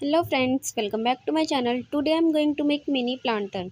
Hello friends, welcome back to my channel. Today I am going to make mini planter.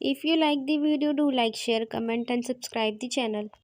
If you like the video, do like, share, comment and subscribe the channel.